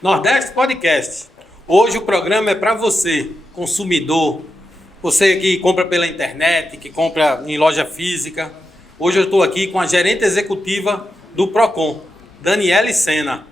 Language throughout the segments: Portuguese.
Nordeste Podcast. Hoje o programa é para você, consumidor, você que compra pela internet, que compra em loja física. Hoje eu estou aqui com a gerente executiva do Procon, Daniele Sena.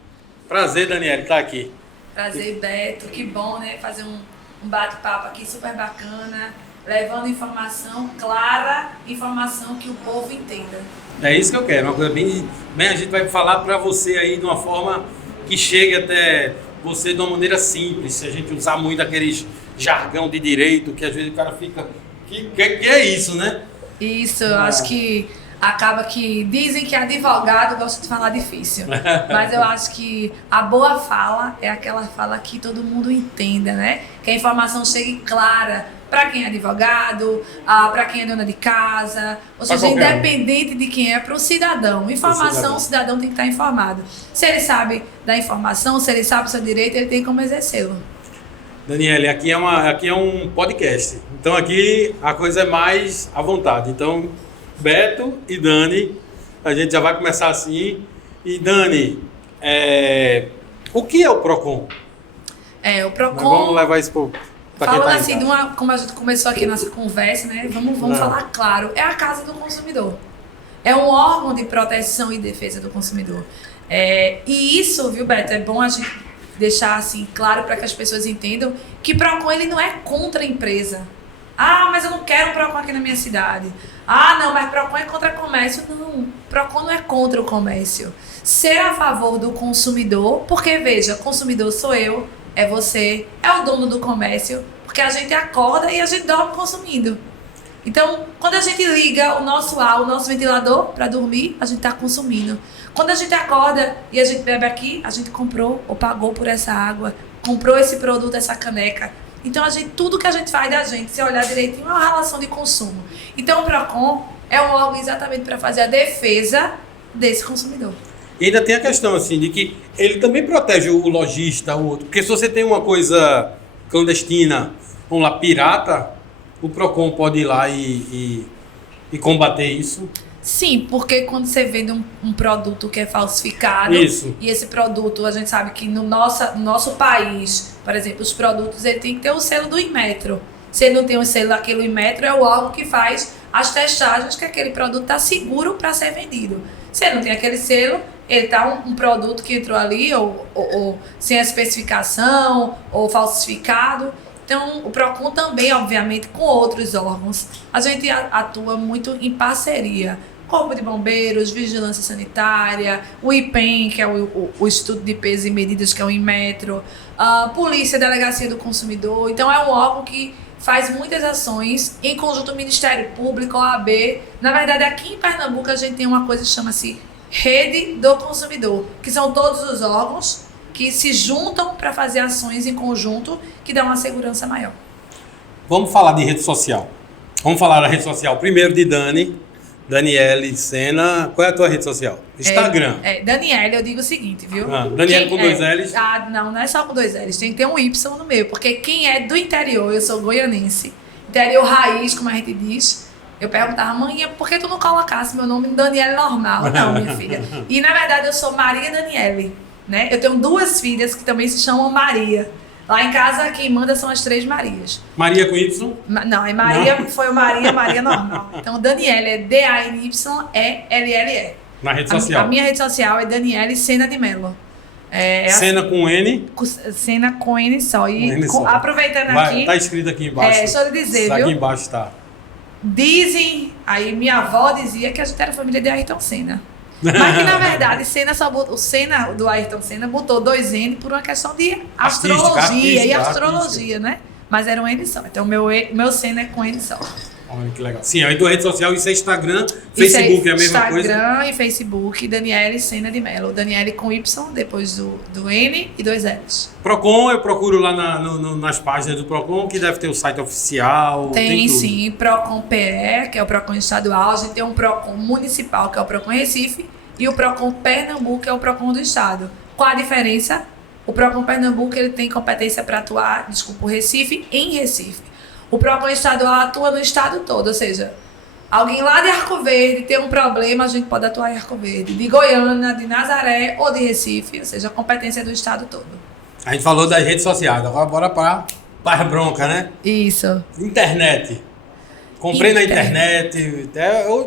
Prazer, Daniele, estar aqui. Prazer, Beto. Que bom, né? Fazer um bate-papo aqui super bacana, levando informação clara, informação que o povo entenda. É isso que eu quero, uma coisa bem a gente vai falar para você aí de uma forma que chegue até você de uma maneira simples, se a gente usar muito aqueles jargão de direito, que às vezes o cara fica, que é isso, né? Isso, eu acho que acaba que dizem que advogado gosta de falar difícil, mas eu acho que a boa fala é aquela fala que todo mundo entenda, né? Que a informação chegue clara para quem é advogado, para quem é dona de casa, ou seja, independente de quem é, para o cidadão. Informação, o cidadão tem que estar informado. Se ele sabe da informação, se ele sabe o seu direito, ele tem como exercê-lo. Daniele, aqui é um podcast, então aqui a coisa é mais à vontade. Então, Beto e Dani, a gente já vai começar assim. E Dani, o que é o Procon? O Procon... Nós vamos levar isso para quem Falando tá assim, como a gente começou aqui nessa conversa, né? Vamos falar claro. É a Casa do Consumidor. É um órgão de proteção e defesa do consumidor. E isso, viu, Beto, é bom a gente deixar assim claro para que as pessoas entendam que Procon ele não é contra a empresa. Ah, mas eu não quero Procon aqui na minha cidade. Ah, não, mas Procon é contra o comércio. Não, Procon não é contra o comércio. Ser a favor do consumidor, porque veja, consumidor sou eu, é você, é o dono do comércio, porque a gente acorda e a gente dorme consumindo. Então, quando a gente liga o nosso ventilador para dormir, a gente está consumindo. Quando a gente acorda e a gente bebe aqui, a gente comprou ou pagou por essa água, comprou esse produto, essa caneca. Então, tudo que a gente faz da gente, se olhar direitinho, é uma relação de consumo. Então, o Procon é um órgão exatamente para fazer a defesa desse consumidor. E ainda tem a questão assim, de que ele também protege o lojista, o outro. Porque se você tem uma coisa clandestina, vamos lá, pirata, o Procon pode ir lá e combater isso. Sim, porque quando você vende um produto que é falsificado, isso. E esse produto, a gente sabe que no nosso país, por exemplo, os produtos ele tem que ter o selo do Inmetro. Se ele não tem o selo daquele Inmetro, é o órgão que faz as testagens que aquele produto está seguro para ser vendido. Se ele não tem aquele selo, ele está um produto que entrou ali, ou sem a especificação, ou falsificado. Então, o Procon também, obviamente, com outros órgãos, a gente atua muito em parceria. Corpo de Bombeiros, Vigilância Sanitária, o IPEM, que é o Instituto de Pesos e Medidas, que é o Inmetro, Polícia, Delegacia do Consumidor. Então, é um órgão que faz muitas ações em conjunto ao Ministério Público, OAB. Na verdade, aqui em Pernambuco, a gente tem uma coisa que chama-se Rede do Consumidor, que são todos os órgãos que se juntam para fazer ações em conjunto que dão uma segurança maior. Vamos falar de rede social. Vamos falar da rede social primeiro de Daniele Sena. Qual é a tua rede social? Instagram. Daniele, eu digo o seguinte, viu? Daniele com dois L's? Não é só com dois L's. Tem que ter um Y no meio, porque quem é do interior, eu sou goianense, interior raiz, como a gente diz, eu perguntava, mãe, por que tu não colocasse meu nome em Daniele normal? Não, minha filha. E na verdade eu sou Maria Daniele, né? Eu tenho duas filhas que também se chamam Maria. Lá em casa, quem manda são as 3 Marias. Maria com Y? Não, Maria foi o Maria normal. Então, Daniele é DANYELLE. Na rede social? A minha rede social é Daniele Sena de Mello. Sena com N? Sena com N só. E N só. aproveitando aqui... Tá escrito aqui embaixo. Deixa eu dizer, viu? Aqui embaixo tá. Dizem... Aí minha avó dizia que a gente era família de Ayrton Senna. Mas que na verdade o Senna do Ayrton Senna botou 2 N por uma questão de astrologia, né? Mas era um N só. Então meu Senna é com N só. Olha que legal. Sim, aí tua rede social, isso é Instagram, Facebook é a mesma coisa? Instagram e Facebook, Daniele Sena de Mello. Daniele com Y, depois do N e 2 L's. Procon, eu procuro lá nas páginas do Procon, que deve ter o site oficial. Tem sim, Procon PE, que é o Procon estadual. A gente tem um Procon municipal, que é o Procon Recife, e o Procon Pernambuco, que é o Procon do estado. Qual a diferença? O Procon Pernambuco ele tem competência para atuar, o Recife, em Recife. O Procon estadual atua no estado todo, ou seja, alguém lá de Arco Verde tem um problema, a gente pode atuar em Arco Verde, de Goiânia, de Nazaré ou de Recife, ou seja, a competência é do estado todo. A gente falou das redes sociais, agora bora para bronca, né? Isso. Internet. Comprei na internet.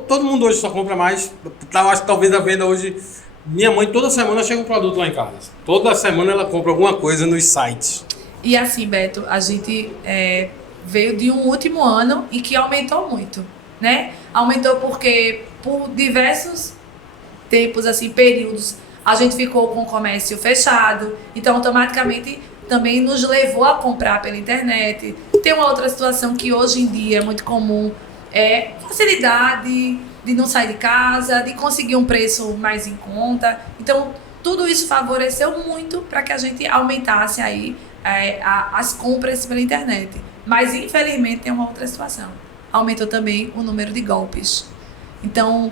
Todo mundo hoje só compra mais. Eu acho que talvez a venda hoje... Minha mãe toda semana chega um produto lá em casa. Toda semana ela compra alguma coisa nos sites. E assim, Beto, a gente veio de um último ano em que aumentou muito, né? Aumentou porque por diversos tempos, assim, períodos, a gente ficou com o comércio fechado. Então, automaticamente, também nos levou a comprar pela internet. Tem uma outra situação que hoje em dia é muito comum, é facilidade de não sair de casa, de conseguir um preço mais em conta. Então, tudo isso favoreceu muito para que a gente aumentasse aí as compras pela internet. Mas, infelizmente, tem uma outra situação. Aumentou também o número de golpes. Então,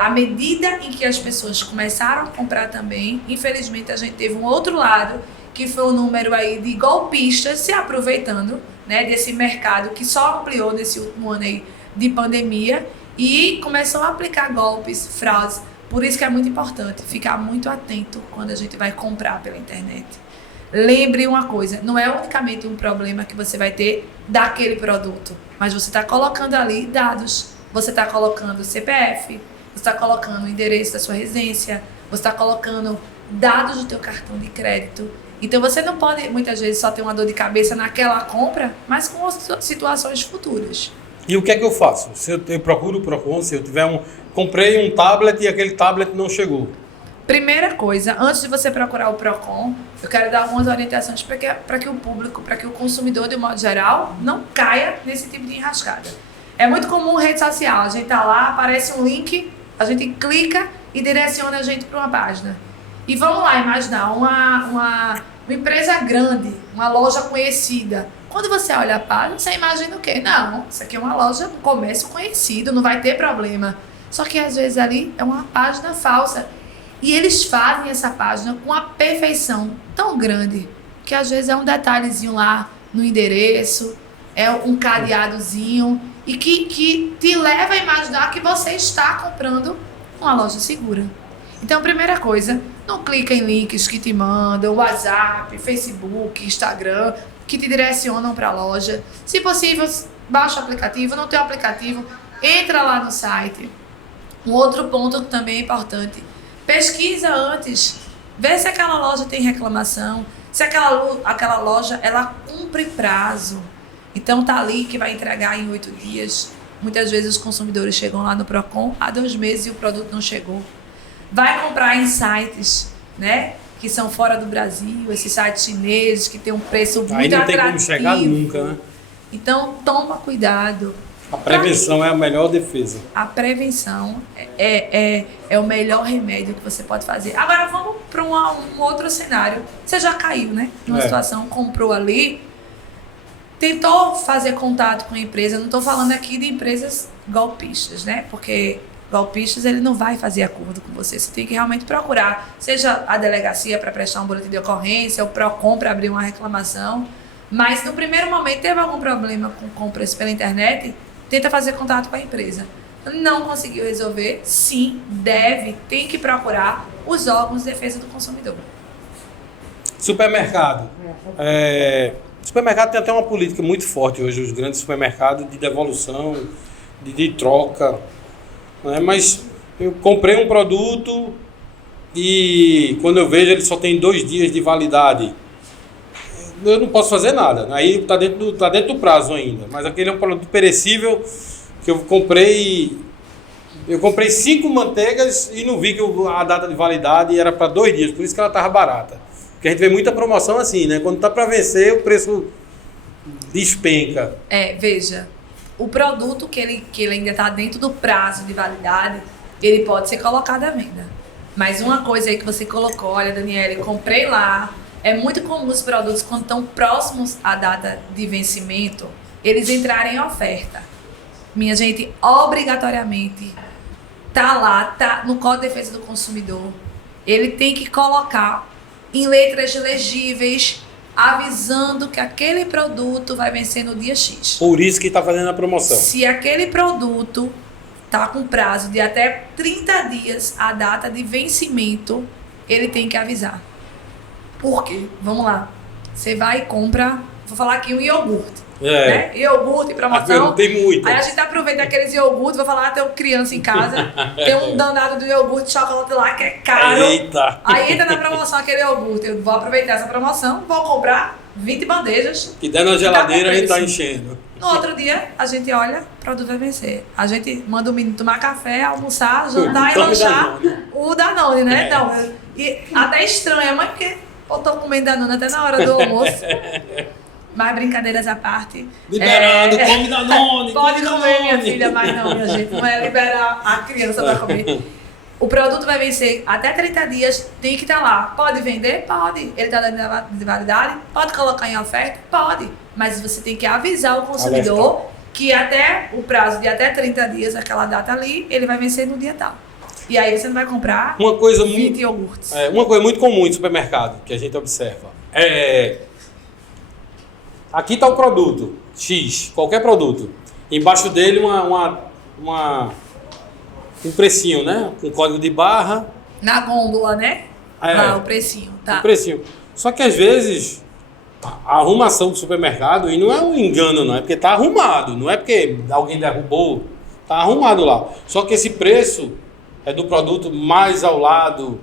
à medida em que as pessoas começaram a comprar também, infelizmente, a gente teve um outro lado, que foi o número aí de golpistas se aproveitando, né, desse mercado que só ampliou nesse último ano aí de pandemia e começou a aplicar golpes, fraudes. Por isso que é muito importante ficar muito atento quando a gente vai comprar pela internet. Lembre uma coisa, não é unicamente um problema que você vai ter daquele produto, mas você está colocando ali dados, você está colocando CPF, você está colocando o endereço da sua residência, você está colocando dados do teu cartão de crédito. Então você não pode, muitas vezes, só ter uma dor de cabeça naquela compra, mas com situações futuras. E o que é que eu faço? Se eu procuro o Procon, se eu tiver comprei um tablet e aquele tablet não chegou. Primeira coisa, antes de você procurar o Procon, eu quero dar algumas orientações para que o público, para que o consumidor, de um modo geral, não caia nesse tipo de enrascada. É muito comum rede social, a gente tá lá, aparece um link, a gente clica e direciona a gente para uma página. E vamos lá imaginar uma empresa grande, uma loja conhecida. Quando você olha a página, você imagina o quê? Não, isso aqui é uma loja, um comércio conhecido, não vai ter problema. Só que às vezes ali é uma página falsa. E eles fazem essa página com uma perfeição tão grande, que às vezes é um detalhezinho lá no endereço, é um cadeadozinho, e que te leva a imaginar que você está comprando uma loja segura. Então, primeira coisa, não clica em links que te mandam, WhatsApp, Facebook, Instagram, que te direcionam para a loja. Se possível, baixa o aplicativo, não tem o aplicativo, entra lá no site. Um outro ponto que também é importante, pesquisa antes, vê se aquela loja tem reclamação, se aquela loja ela cumpre prazo. Então tá ali que vai entregar em 8 dias. Muitas vezes os consumidores chegam lá no Procon há 2 meses e o produto não chegou. Vai comprar em sites, né, que são fora do Brasil, esses sites chineses que tem um preço muito atrativo. Aí não tem como chegar nunca, né? Então toma cuidado. A prevenção é a melhor defesa. A prevenção é o melhor remédio que você pode fazer. Agora vamos para um outro cenário. Você já caiu, né? Numa situação, comprou ali, tentou fazer contato com a empresa. Não estou falando aqui de empresas golpistas, né? Porque golpistas, ele não vai fazer acordo com você. Você tem que realmente procurar, seja a delegacia para prestar um boletim de ocorrência, o Procon para abrir uma reclamação. Mas no primeiro momento teve algum problema com compras pela internet, tenta fazer contato com a empresa. Não conseguiu resolver? Sim, tem que procurar os órgãos de defesa do consumidor. Supermercado. Supermercado tem até uma política muito forte hoje, os grandes supermercados, de devolução, de troca. Né? Mas eu comprei um produto e quando eu vejo ele só tem 2 dias de validade. Eu não posso fazer nada, aí está dentro do prazo ainda, mas aquele é um produto perecível que eu comprei 5 manteigas e não vi que a data de validade era para 2 dias, por isso que ela estava barata. Porque a gente vê muita promoção assim, né? Quando está para vencer, o preço despenca. Veja, o produto que ele ainda está dentro do prazo de validade, ele pode ser colocado à venda. Mas uma coisa aí que você colocou, olha, Daniele, comprei lá. É muito comum os produtos, quando estão próximos à data de vencimento, eles entrarem em oferta. Minha gente, obrigatoriamente, tá no Código de Defesa do Consumidor. Ele tem que colocar em letras legíveis, avisando que aquele produto vai vencer no dia X. Por isso que está fazendo a promoção. Se aquele produto está com prazo de até 30 dias a data de vencimento, ele tem que avisar. Por quê? Vamos lá. Você vai e compra, vou falar aqui, um iogurte. Né? Iogurte, promoção. Tem muito. Aí a gente aproveita aqueles iogurtes, vou falar, tem criança em casa, tem um danado do iogurte de chocolate lá que é caro. Eita. Aí entra na promoção aquele iogurte. Eu vou aproveitar essa promoção, vou comprar 20 bandejas. Que der na geladeira a gente tá enchendo. No outro dia, a gente olha, o produto vai vencer. A gente manda o menino tomar café, almoçar, jantar e lanchar o Danone, né? Então, e até estranha, mas porque eu tô comendo Danone até na hora do almoço. Mas brincadeiras à parte. Liberando, come Danone. Pode come comer, Danone. minha filha, mas não, minha gente. Não é liberar a criança para comer. O produto vai vencer até 30 dias, tem que estar lá. Pode vender? Pode. Ele está dando de validade? Pode colocar em oferta? Pode. Mas você tem que avisar o consumidor que até o prazo de até 30 dias, aquela data ali, ele vai vencer no dia tal. E aí você não vai comprar 20 iogurtes. Uma coisa muito comum em supermercado, que a gente observa, aqui está o produto, X, qualquer produto. Embaixo dele um precinho, né? Um código de barra. Na gôndola, né? Lá, o precinho. Tá. O precinho. Só que às vezes a arrumação do supermercado, e não é um engano, não, é porque está arrumado, não é porque alguém derrubou, está arrumado lá. Só que esse preço é do produto mais ao lado,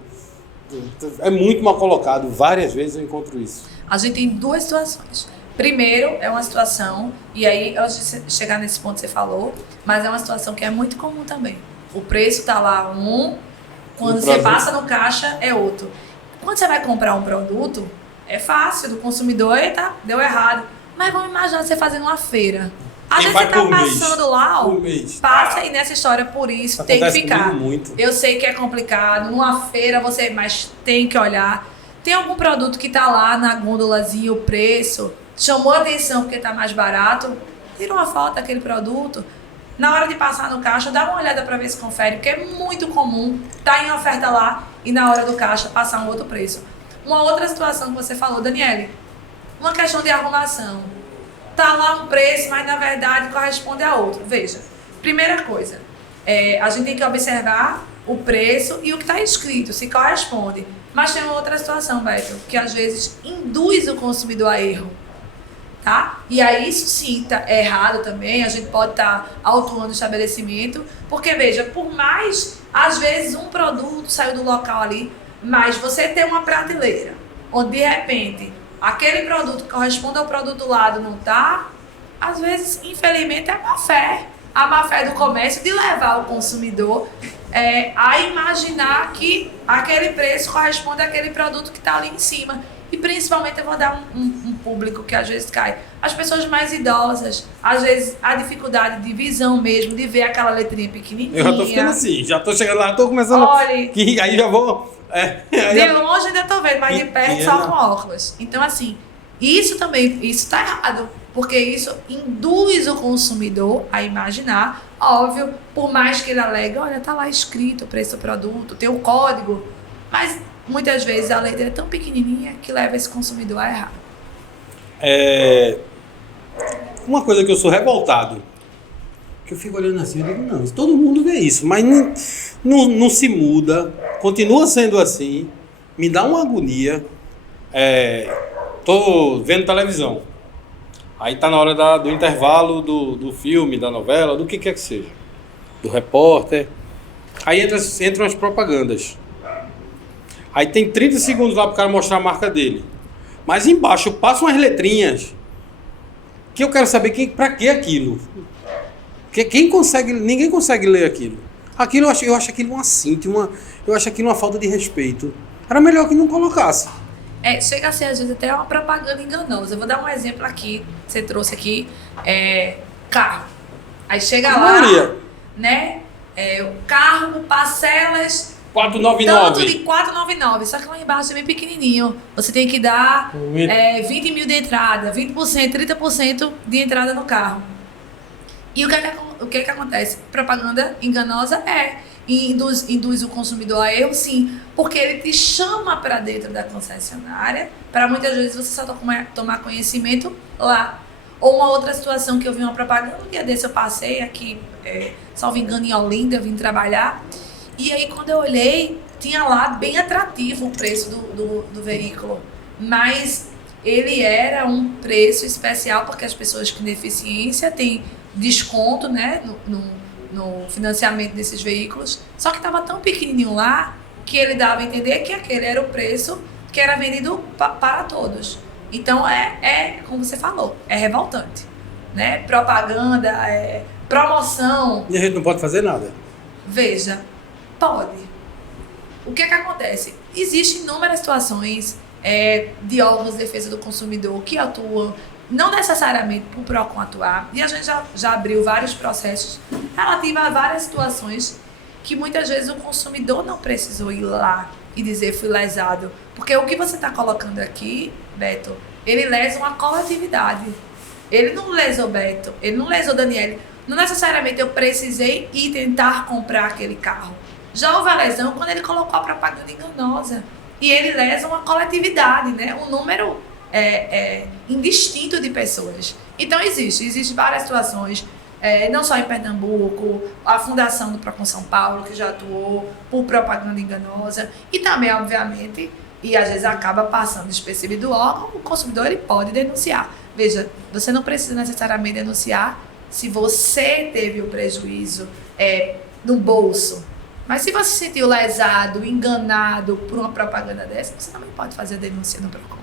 é muito mal colocado, várias vezes eu encontro isso. A gente tem duas situações. Primeiro, é uma situação, e aí antes de chegar nesse ponto que você falou, mas é uma situação que é muito comum também. O preço está lá quando você passa no caixa é outro. Quando você vai comprar um produto, é fácil do consumidor, eita, deu errado. Mas vamos imaginar você fazendo uma feira. Às vezes você está passando lá, passa aí nessa história, por isso tem que ficar. Muito. Eu sei que é complicado, numa feira mas tem que olhar. Tem algum produto que está lá na gôndolazinha, o preço, chamou a atenção porque está mais barato, tira uma foto daquele produto. Na hora de passar no caixa, dá uma olhada para ver se confere, porque é muito comum estar em oferta lá e na hora do caixa passar um outro preço. Uma outra situação que você falou, Daniele, uma questão de arrumação. Tá lá um preço, mas na verdade corresponde a outro. Veja, primeira coisa, a gente tem que observar o preço e o que está escrito, se corresponde. Mas tem uma outra situação, Beto, que às vezes induz o consumidor a erro. Tá? E aí isso sim é errado também, a gente pode estar autuando o estabelecimento, porque veja, por mais, às vezes um produto saiu do local ali, mas você tem uma prateleira, onde de repente aquele produto que corresponde ao produto do lado não está, às vezes, infelizmente, é a má fé do comércio de levar o consumidor a imaginar que aquele preço corresponde àquele produto que está ali em cima. E principalmente eu vou dar um público que às vezes cai. As pessoas mais idosas, às vezes a dificuldade de visão mesmo, de ver aquela letrinha pequenininha. Eu já tô ficando assim, já tô chegando lá, tô começando... Olha, aí já vou... de longe ainda tô vendo, mas de perto só com óculos. Então assim, isso tá errado. Porque isso induz o consumidor a imaginar, óbvio, por mais que ele alegue, olha, tá lá escrito o preço do produto, tem o código, mas... Muitas vezes a letra é tão pequenininha que leva esse consumidor a errar. Uma coisa que eu sou revoltado, que eu fico olhando assim, eu digo, não, todo mundo vê isso, mas não se muda, continua sendo assim, me dá uma agonia. Tô vendo televisão, aí tá na hora do intervalo do filme, da novela, do que quer que seja, do repórter, aí entram as propagandas. Aí tem 30 segundos lá para o cara mostrar a marca dele. Mas embaixo passam umas letrinhas que eu quero saber para que aquilo. Porque ninguém consegue ler aquilo. Aquilo eu acho aquilo uma cinta, eu acho aquilo uma falta de respeito. Era melhor que não colocasse. Chega a ser às vezes até uma propaganda enganosa. Eu vou dar um exemplo aqui, você trouxe aqui, carro. Aí chega lá, né? O carro, parcelas... 499. Tanto de 499, só que lá embaixo é bem pequenininho. Você tem que dar 20 mil de entrada, 20%, 30% de entrada no carro. E o que acontece? Propaganda enganosa e induz o consumidor a erro, sim, porque ele te chama para dentro da concessionária para muitas vezes você só tomar conhecimento lá. Ou uma outra situação que eu vi uma propaganda, um dia desse eu passei aqui, salvo engano, em Olinda, eu vim trabalhar. E aí, quando eu olhei, tinha lá bem atrativo o preço do veículo. Mas ele era um preço especial porque as pessoas com deficiência têm desconto, né, no financiamento desses veículos, só que estava tão pequenininho lá que ele dava a entender que aquele era o preço que era vendido para todos. Então, como você falou, é revoltante, né? Propaganda, promoção. E a gente não pode fazer nada. Veja, pode. O que acontece? Existem inúmeras situações de órgãos de defesa do consumidor que atuam, não necessariamente por PROCON atuar, e a gente já abriu vários processos relativos a várias situações que muitas vezes o consumidor não precisou ir lá e dizer fui lesado. Porque o que você está colocando aqui, Beto, ele lesa uma coletividade. Ele não lesou Beto, ele não lesou Daniele. Não necessariamente eu precisei ir tentar comprar aquele carro. Já houve a lesão quando ele colocou a propaganda enganosa. E ele lesa uma coletividade, né? Um número indistinto de pessoas. Então existe várias situações, não só em Pernambuco, a Fundação do PROCON São Paulo, que já atuou por propaganda enganosa, e também, obviamente, e às vezes acaba passando despercebido do órgão, o consumidor ele pode denunciar. Veja, você não precisa necessariamente denunciar se você teve o prejuízo no bolso. Mas se você se sentiu lesado, enganado por uma propaganda dessa, você também pode fazer a denúncia no PROCON.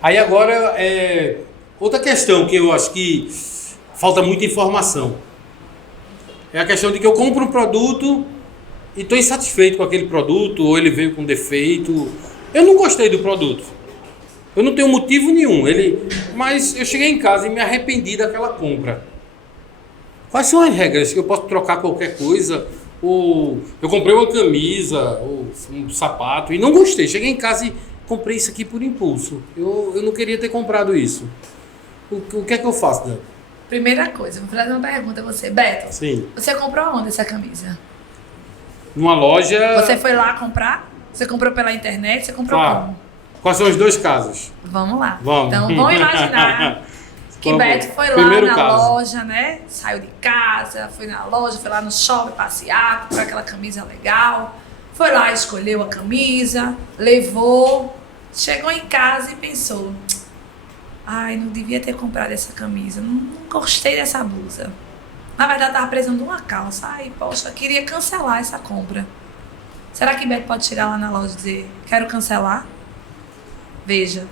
Aí agora, outra questão que eu acho que falta muita informação. É a questão de que eu compro um produto e estou insatisfeito com aquele produto, ou ele veio com defeito. Eu não gostei do produto. Eu não tenho motivo nenhum. Mas eu cheguei em casa e me arrependi daquela compra. Quais são as regras que eu posso trocar qualquer coisa? Ou eu comprei uma camisa, ou um sapato e não gostei. Cheguei em casa e comprei isso aqui por impulso. Eu não queria ter comprado isso. O que é que eu faço, Dan? Primeira coisa, vou fazer uma pergunta a você. Beto, Sim. Você comprou onde essa camisa? Numa loja... Você foi lá comprar? Você comprou pela internet? Você comprou como? Quais são os dois casos? Vamos lá. Vamos. Então, vamos imaginar que Beto foi lá Primeiro na caso. loja, né? Saiu de casa, foi na loja, foi lá no shopping passear, comprou aquela camisa legal. Foi lá, escolheu a camisa, levou, chegou em casa e pensou: ai, não devia ter comprado essa camisa, não gostei dessa blusa. Na verdade, estava precisando de uma calça. Ai, poxa, queria cancelar essa compra. Será que Beto pode chegar lá na loja e dizer: quero cancelar? Veja,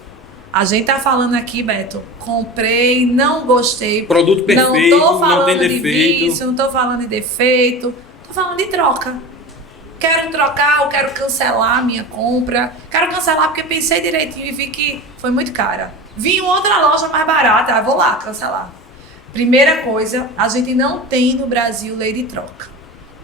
a gente tá falando aqui, Beto, comprei, não gostei. Produto perfeito, não tô falando não tem de defeito. vício, não tô falando de defeito, tô falando de troca. Quero trocar, eu quero cancelar a minha compra. Quero cancelar porque pensei direitinho e vi que foi muito cara. Vi em outra loja mais barata, vou lá cancelar. Primeira coisa, a gente não tem no Brasil lei de troca.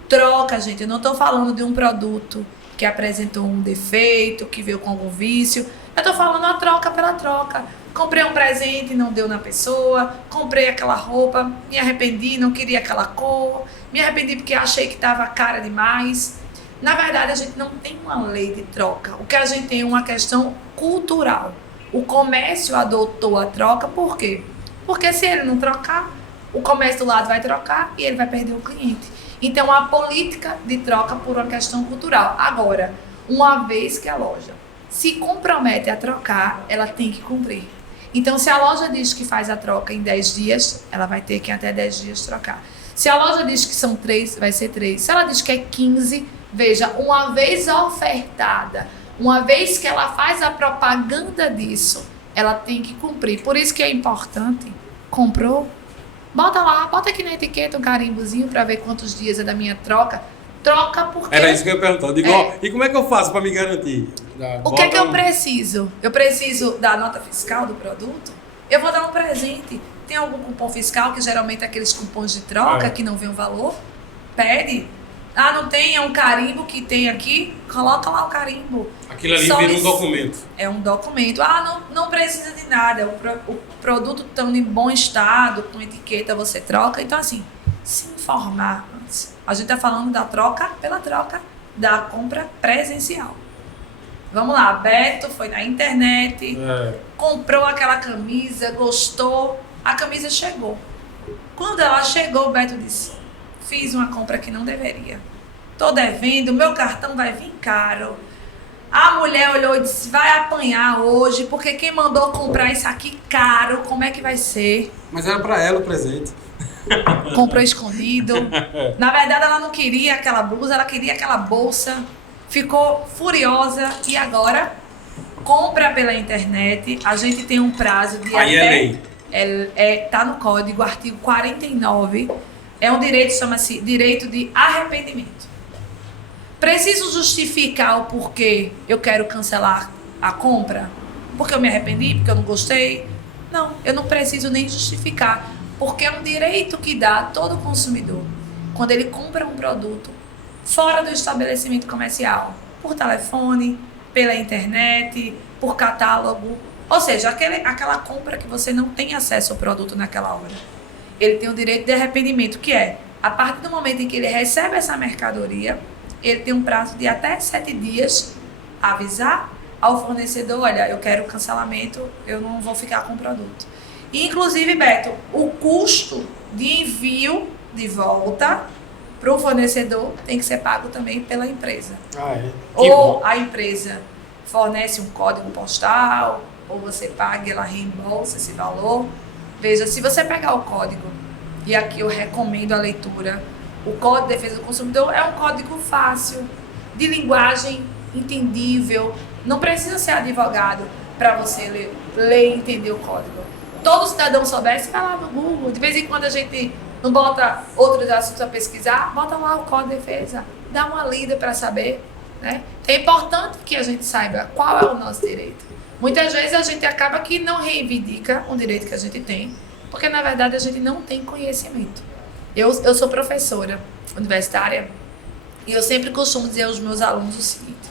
Troca, gente, eu não tô falando de um produto que apresentou um defeito, que veio com algum vício. Eu tô falando a troca pela troca. Comprei um presente e não deu na pessoa. Comprei aquela roupa, me arrependi, não queria aquela cor. Me arrependi porque achei que tava cara demais. Na verdade, a gente não tem uma lei de troca. O que a gente tem é uma questão cultural. O comércio adotou a troca, por quê? Porque se ele não trocar, o comércio do lado vai trocar e ele vai perder o cliente. Então, a política de troca por uma questão cultural. Agora, uma vez que a loja se compromete a trocar, ela tem que cumprir. Então, se a loja diz que faz a troca em 10 dias, ela vai ter que até 10 dias trocar. Se a loja diz que são 3, vai ser 3. Se ela diz que é 15, veja, uma vez ofertada, uma vez que ela faz a propaganda disso, ela tem que cumprir. Por isso que é importante, comprou, bota lá, bota aqui na etiqueta um carimbozinho para ver quantos dias é da minha troca. Troca porque... Era isso que eu ia perguntar. Eu digo, e como é que eu faço para me garantir? O que é que eu preciso? Eu preciso da nota fiscal do produto? Eu vou dar um presente. Tem algum cupom fiscal, que geralmente é aqueles cupons de troca, que não vem o valor? Pede. Ah, não tem? É um carimbo que tem aqui? Coloca lá o carimbo. Aquilo ali vira um documento. É um documento. Ah, não precisa de nada. O produto estando em bom estado, com etiqueta, você troca. Então, assim, se informar antes. A gente está falando da troca pela troca da compra presencial. Vamos lá, Beto foi na internet, comprou aquela camisa, gostou, a camisa chegou. Quando ela chegou, o Beto disse: fiz uma compra que não deveria. Tô devendo, meu cartão vai vir caro. A mulher olhou e disse, vai apanhar hoje, porque quem mandou comprar isso aqui caro, como é que vai ser? Mas era para ela o presente. Comprou escondido. Na verdade, ela não queria aquela blusa, ela queria aquela bolsa. Ficou furiosa e agora compra pela internet. A gente tem um prazo de Aí até... é lei. Tá no código, artigo 49. É um direito, chama-se direito de arrependimento. Preciso justificar o porquê eu quero cancelar a compra? Porque eu me arrependi? Porque eu não gostei? Não, eu não preciso nem justificar. Porque é um direito que dá a todo consumidor quando ele compra um produto fora do estabelecimento comercial, por telefone, pela internet, por catálogo, ou seja, aquela compra que você não tem acesso ao produto naquela hora. Ele tem o direito de arrependimento, que é, a partir do momento em que ele recebe essa mercadoria, ele tem um prazo de até 7 dias a avisar ao fornecedor, olha, eu quero cancelamento, eu não vou ficar com o produto. E, inclusive, Beto, o custo de envio de volta para o fornecedor tem que ser pago também pela empresa. Ou a empresa fornece um código postal, ou você paga e ela reembolsa esse valor. Veja, se você pegar o código, e aqui eu recomendo a leitura, o Código de Defesa do Consumidor é um código fácil, de linguagem entendível, não precisa ser advogado para você ler e entender o código. Todo cidadão soubesse, vai lá no Google, de vez em quando a gente não bota outros assuntos a pesquisar, bota lá o Código de Defesa, dá uma lida para saber, né? É importante que a gente saiba qual é o nosso direito. Muitas vezes a gente acaba que não reivindica um direito que a gente tem, porque na verdade a gente não tem conhecimento. Eu sou professora universitária e eu sempre costumo dizer aos meus alunos o seguinte: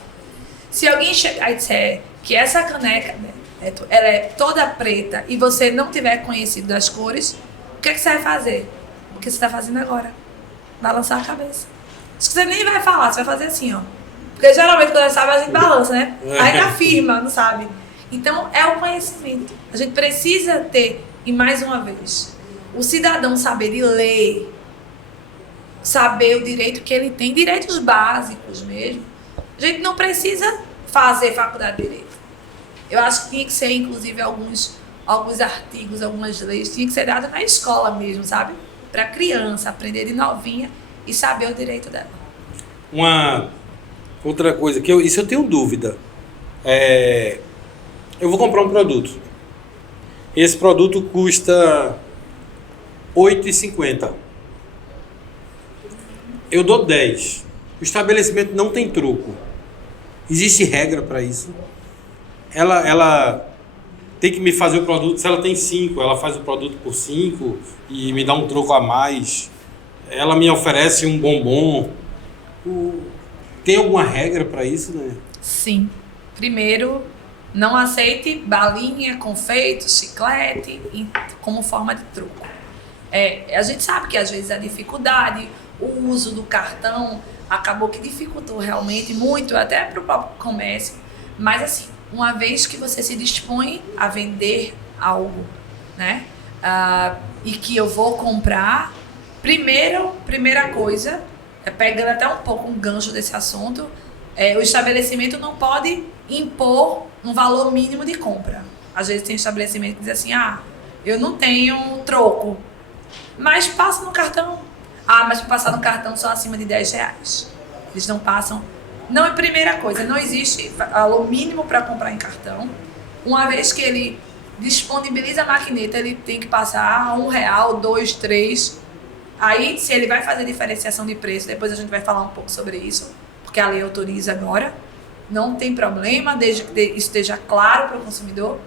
se alguém chegar e disser que essa caneca, né, ela é toda preta e você não tiver conhecido das cores, o que é que você vai fazer? O que você está fazendo agora? Balançar a cabeça. Acho que você nem vai falar, você vai fazer assim, ó. Porque geralmente quando a gente sabe, a gente balança, né? Aí tá firma, não sabe? Então é o conhecimento. A gente precisa ter, e mais uma vez, o cidadão saber de lei, saber o direito que ele tem, direitos básicos mesmo. A gente não precisa fazer faculdade de direito. Eu acho que tinha que ser, inclusive, alguns artigos, algumas leis, tinha que ser dado na escola mesmo, sabe? Para criança aprender de novinha e saber o direito dela. Uma outra coisa que isso eu tenho dúvida. Eu vou comprar um produto. Esse produto custa R$ 8,50. Eu dou 10. O estabelecimento não tem troco. Existe regra para isso? Ela tem que me fazer o produto. Se ela tem 5, ela faz o produto por 5 e me dá um troco a mais. Ela me oferece um bombom. Tem alguma regra para isso, né? Sim. Primeiro, não aceite balinha, confeito, chiclete como forma de troco. A gente sabe que às vezes a dificuldade, o uso do cartão acabou que dificultou realmente muito, até para o próprio comércio. Mas assim, uma vez que você se dispõe a vender algo, né? E que eu vou comprar, primeira coisa, pegando até um pouco um gancho desse assunto, o estabelecimento não pode impor um valor mínimo de compra. Às vezes tem estabelecimento que diz assim, eu não tenho troco, mas passa no cartão. Mas para passar no cartão só acima de R$10. Eles não passam. Não, é primeira coisa, não existe valor mínimo para comprar em cartão. Uma vez que ele disponibiliza a maquineta, ele tem que passar R$1, R$2, R$3. Aí, se ele vai fazer diferenciação de preço, depois a gente vai falar um pouco sobre isso, porque a lei autoriza agora. Não tem problema, desde que isso esteja claro para o consumidor.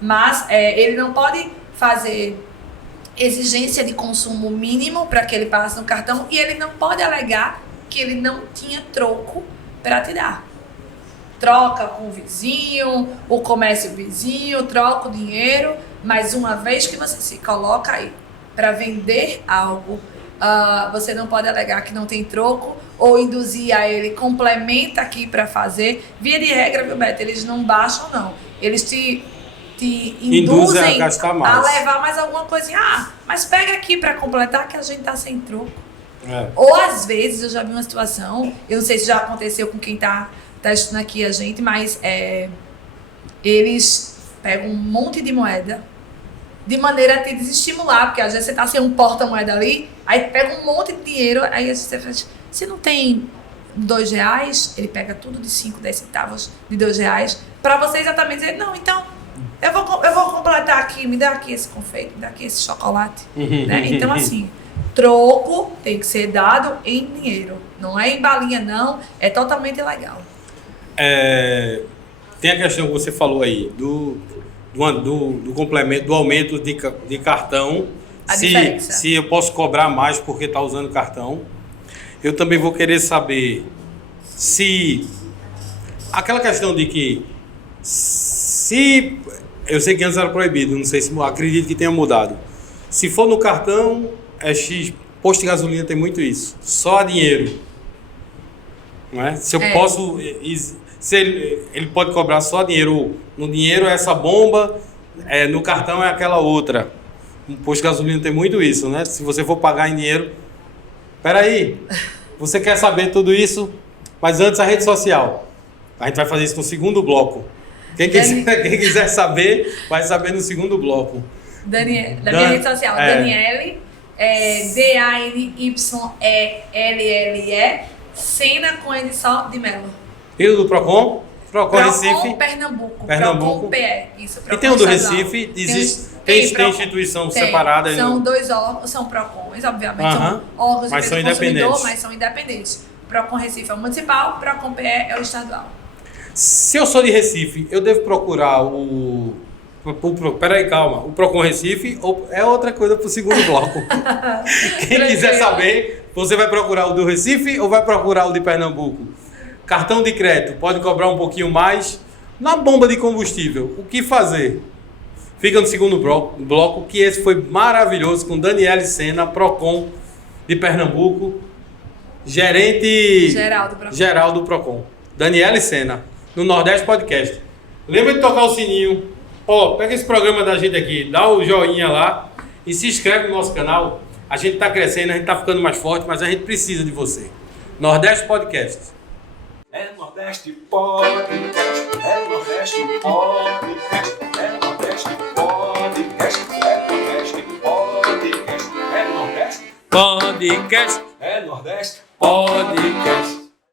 Mas ele não pode fazer exigência de consumo mínimo para que ele passe no cartão e ele não pode alegar que ele não tinha troco para te dar. Troca com o vizinho, o comércio vizinho, troca o dinheiro, mas uma vez que você se coloca aí para vender algo, você não pode alegar que não tem troco ou induzir a ele, complementa aqui para fazer. Via de regra, viu, Beto? Eles não baixam, não. Eles te induzem a gastar mais, a levar mais alguma coisinha. Mas pega aqui para completar que a gente tá sem troco. Ou às vezes eu já vi uma situação, eu não sei se já aconteceu com quem tá tá assistindo aqui a gente, mas eles pegam um monte de moeda de maneira a te desestimular, porque às vezes você tá sem um porta-moeda ali, aí pega um monte de dinheiro, aí você faz, se não tem R$2, ele pega tudo de 5, 10 centavos de R$2, para você exatamente dizer, não, então, eu vou completar aqui, me dá aqui esse confeito, me dá aqui esse chocolate, né? Então, assim, troco tem que ser dado em dinheiro, não é em balinha, não, é totalmente legal. Tem a questão que você falou aí, do complemento, do aumento de cartão, se eu posso cobrar mais porque está usando cartão. Eu também vou querer saber se aquela questão de que se eu sei que antes era proibido, não sei se acredito que tenha mudado. Se for no cartão, é X. Posto de gasolina tem muito isso. Só dinheiro. Não é? Se eu posso. Se ele pode cobrar só dinheiro. No dinheiro é essa bomba, no cartão é aquela outra. No posto de gasolina tem muito isso, né? Se você for pagar em dinheiro. Peraí, você quer saber tudo isso? Mas antes a rede social. A gente vai fazer isso no segundo bloco. Quem quiser saber, vai saber no segundo bloco. Da minha rede social, Daniele, DANYELLE, Sena com edição de Melo. E o do Procon? Procon Recife? Pernambuco. Procon PE, isso. Procon e tem o do estadual. Recife, tem instituição separada? São dois órgãos, são Procons, obviamente, são órgãos mas são independentes. Mas são independentes. Procon Recife é o municipal, Procon PE é o estadual. Se eu sou de Recife, eu devo procurar peraí, calma. O Procon Recife ou é outra coisa para o segundo bloco? Quem quiser saber, você vai procurar o do Recife ou vai procurar o de Pernambuco? Cartão de crédito, pode cobrar um pouquinho mais. Na bomba de combustível, o que fazer? Fica no segundo bloco, que esse foi maravilhoso, com Daniele Sena, Procon de Pernambuco, gerente geral do Procon. Daniele Sena, no Nordeste Podcast. Lembra de tocar o sininho. Pega esse programa da gente aqui, dá o joinha lá e se inscreve no nosso canal. A gente está crescendo, a gente está ficando mais forte, mas a gente precisa de você. Nordeste Podcast. É Nordeste Podcast, é Nordeste Podcast, é Nordeste Podcast, é Nordeste Podcast, é Nordeste Podcast, é Nordeste Podcast.